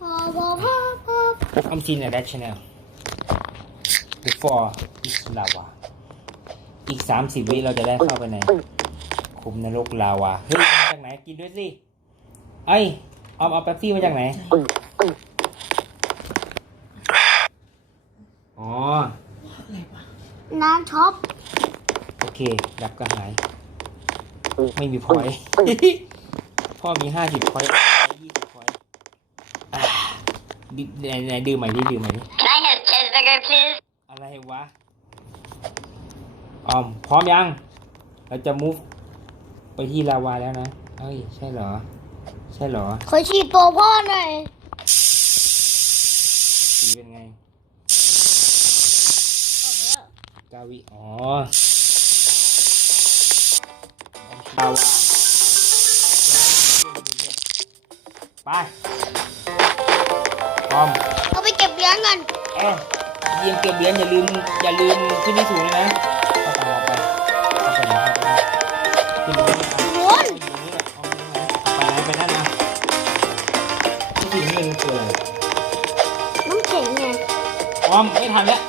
พอพอพอพอออมสินอะแดชแนล before is lava อีกสามสิบวิเราจะได้เข้าไปในคุมนรกลาวาเฮ้ยมาจากไหนกินด้วยสิเอ้ออมเอาแป๊บซี่มาจากไหนอ๋อน้ำช็อปโอเคดับกระหาย ไม่มีพอย พ่อมีห้าสิบพอยต์ยี่สิบพอยต์อะ ดิไหนไหนดื่มใหม่ดิดื่มใหม่ดิ Can I have cheeseburger, please? อะไรวะออมพร้อมยัง เราจะ move ไปที่ลาวาแล้วนะเอ้ย ใช่เหรอ ใช่เหรอขอฉีดตัวพ่อหน่อยสีเป็นไง กาวิ อ๋อลาวาไปพร้ อมเอาไปเก็บเหรียญกันเอ้ยเยี่ยมเก็บเหรียญอย่าลืมอย่าลืมขึ้นที่สูงเลยนะเอาตังค์ออกไปเอาไปไหนเอาไปไหนขึ้นไปไหนเอาโว้นอยู่นี่แหละเอาไปไหนไปนั่นนะที่ถึงเงินเกิดน้ำแข็งไงออมไม่ทันแล้ว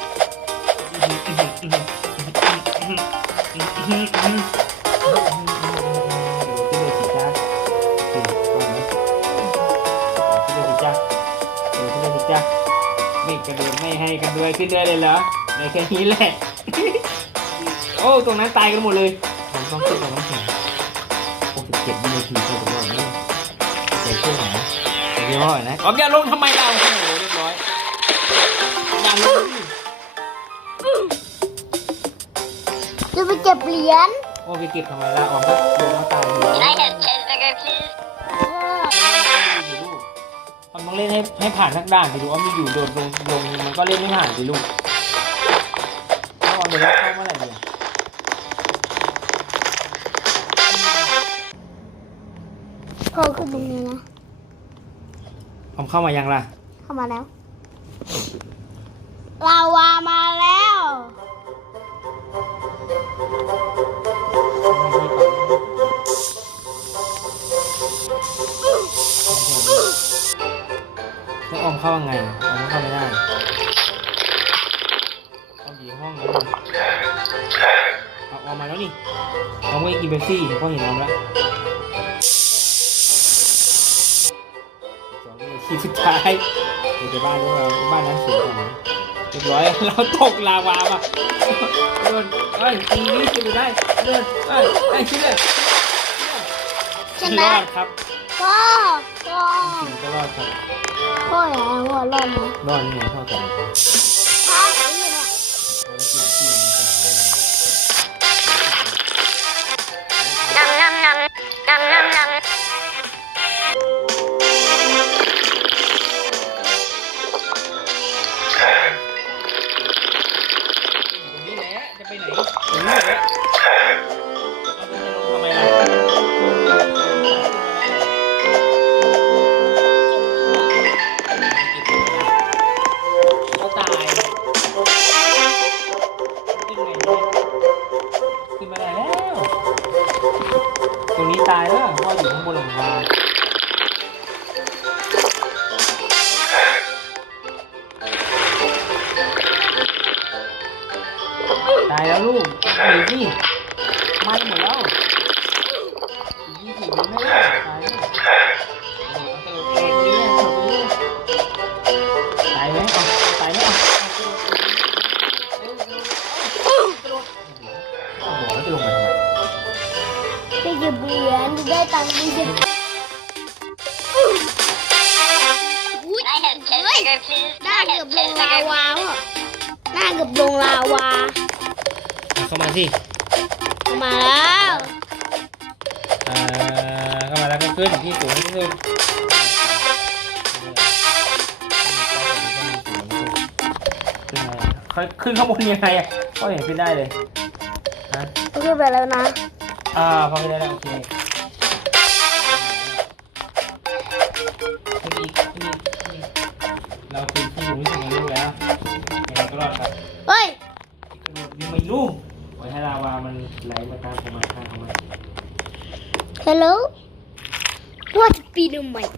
ให้กันด้วยขึ้นด้วยเลยเหรอในแค่นี้แหละ โอ้ตรงนั้นตายกันหมดเลยผมต้องขึ้นกับน้ำแข็งโอ้สิบเจ็ดวินาทีเท่ากับว่านี่ใจช่วยหน่อยนะเดี๋ยวหน่อยนะออมอย่าลงทำไมเราโอ้โหเรียบร้อยอย่าลงจะไปเก็บเหรียญโอ้ไปเก็บทำไมล่ะออมก็ลงมาตายอยู่แล้ว Can I have cheeseburger, please? ออมต้องเล่นให้ให้ผ่านทักด่านสิลูกออมมีอยู่โดดลงลงมันก็เล่นไม่ผ่านสิลูกแล้วออมเดี๋ยวเข้าเมื่อไหร่ดีอะพ่อขึ้นตรงนี้นะออมเข้ามายังล่ะ เข้ามาแล้วลาวามาแล้ว แล้วออมเข้ายังไงออมเข้าไม่ได้ออมอยู่ในห้องแล้วเอาออมมาแล้วนี่ออมก็กินเบปซี่พ่อเห็นออมแล้วสองนาทีสุดท้ายเดี๋ยวจะบ้านด้วยเราบ้านนั้นสวยกว่านะเรียบร้อยเราตกลาวาป่ะเดินเอ้ยทีนี้จะไปได้เดินเอ้ยไอ้ยชิ้นเลยชนะรอดครับ พ่อพ่อสิ่งก็รอดครับพ่ออายแล้วลูกหนีสิไหม้หมดแล้วอีกยี่สิบวิไม่ได้ตายแล้วโอ้โหเอากระโดดกระโดดไปเรื่อยกระโดดไปเรื่อยตายไหมเอาตายไหมเอาเอากระโดดเอาเอากระโดดเอาบอกแล้วจะลงไปทำไมไปเก็บเหรียญจะได้ตังค์ดีๆ Can I have cheeseburger, please? หน้า Can I เกือบ have ลงลา cheeseburger, วา please? ว่ะหน้าเกือบลงลาวา เอาเข้ามาสิมาแล้วอ่าเข้ามาแล้วก็ขึ้นที่สูงที่สุดขึ้นมาขึ้นข้างบนยังไงอะก็เห็นขึ้นได้เลยฮะขึ้นไปแล้วนะอ่าพอขึ้นได้แล้วโอเค Hello? What Peter Mike?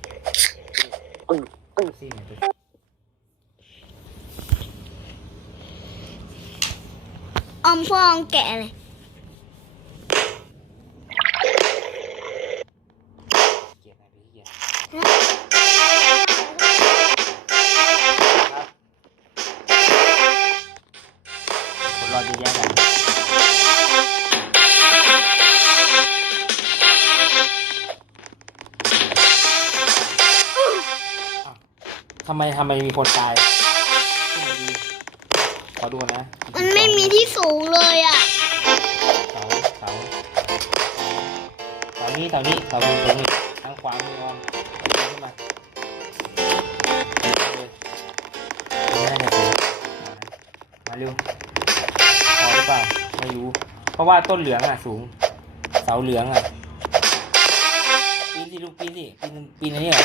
Ông phong kệ này ทำไมทำไมมีคนตายที่ไหนดีขอดูนะมันไม่มีที่สูงเลยอะเสาเสาเสานี้เสานี้เสาตรงนี้ทางขวามือออมเอาขึ้นมาไม่น่าจะถึงมาเร็วพอหรือเปล่าไม่รู้ เพราะว่าต้นเหลืองอะสูง เสาเหลืองอะปีนสิลูกปีนสิปีนปีนอันนี้เหรอ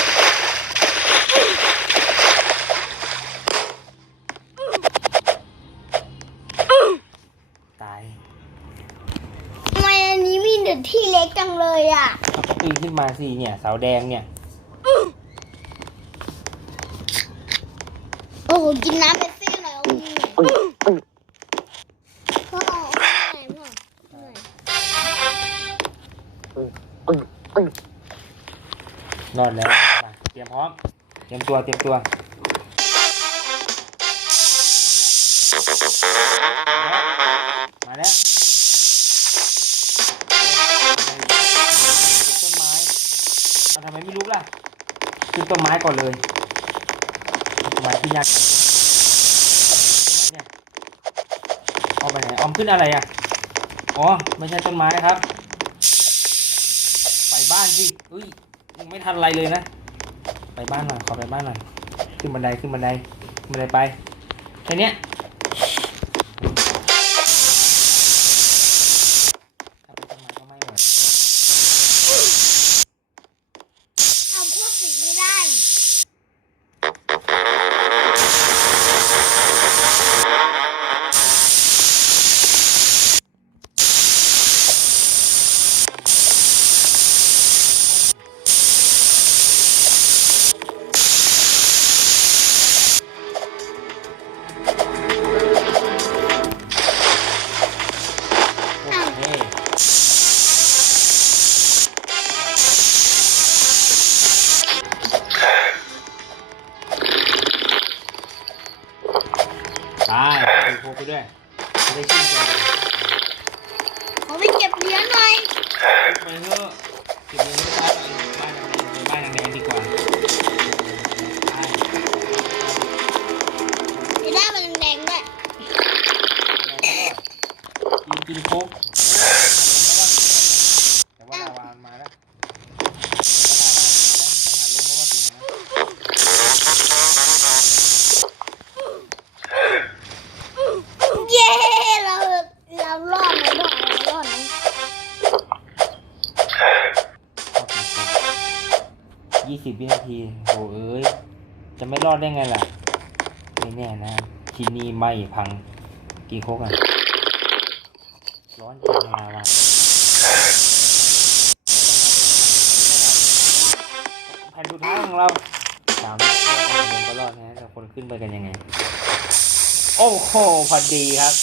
ตาย ทำไมอัน นี้มีแต่ที่เล็กจังเลยอะเราก็ปีนขึ้นมาสิเนี่ยเสาแดงเนี่ยโอ้โหกินน้ำเป็นซี่หน่อยเอาดีพ่อเอาหน่อยพ่อเอาหน่อยรอดแล้วมาเตรียมพร้อม เตรียมตัว เตรียมตัว มไม่ลุกล่ะขึ้นต้นไม้ก่อนเลยต้นไม้ที่ยากต้นไม้เนี่ยเอาไปไหนออมขึ้นอะไรอะอ๋อไม่ใช่ต้นไม้ครับ ไปบ้านสิอุ้ยยังไม่ทันอะไรเลยนะ ไปบ้านหน่อยขอไปบ้านหน่อยขึ้นบันไดขึ้นบันไดบันไดไปแค่นี้ สิบวินาทีโอ้เอ้ย จะไม่รอดได้ไงล่ะ ไม่แน่นะที่นี่ไม่พัง กินโคกอะร้อนจังลาวาแผ่นสุดท้ายของเราสามเดือนก็รอดนะแต่คนขึ้นไปกันยังไง โอ้โห พอดีครับ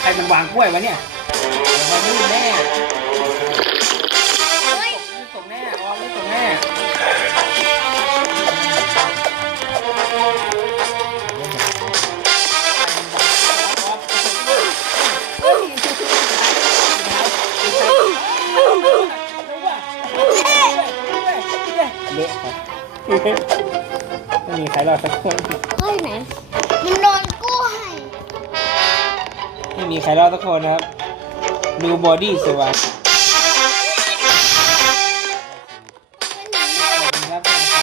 ใครมันวางกล้วยวะเนี่ยเดี๋ยวมันลื่นแน่เฮ้ยลื่นตกแน่ออมลื่นตกแน่เละครับไม่มีใครรอดสักคน เฮ้ยไหนมันโดนกล้วย ไม่มีใครรอดสักคนนะครับดูบอดี้สวัสด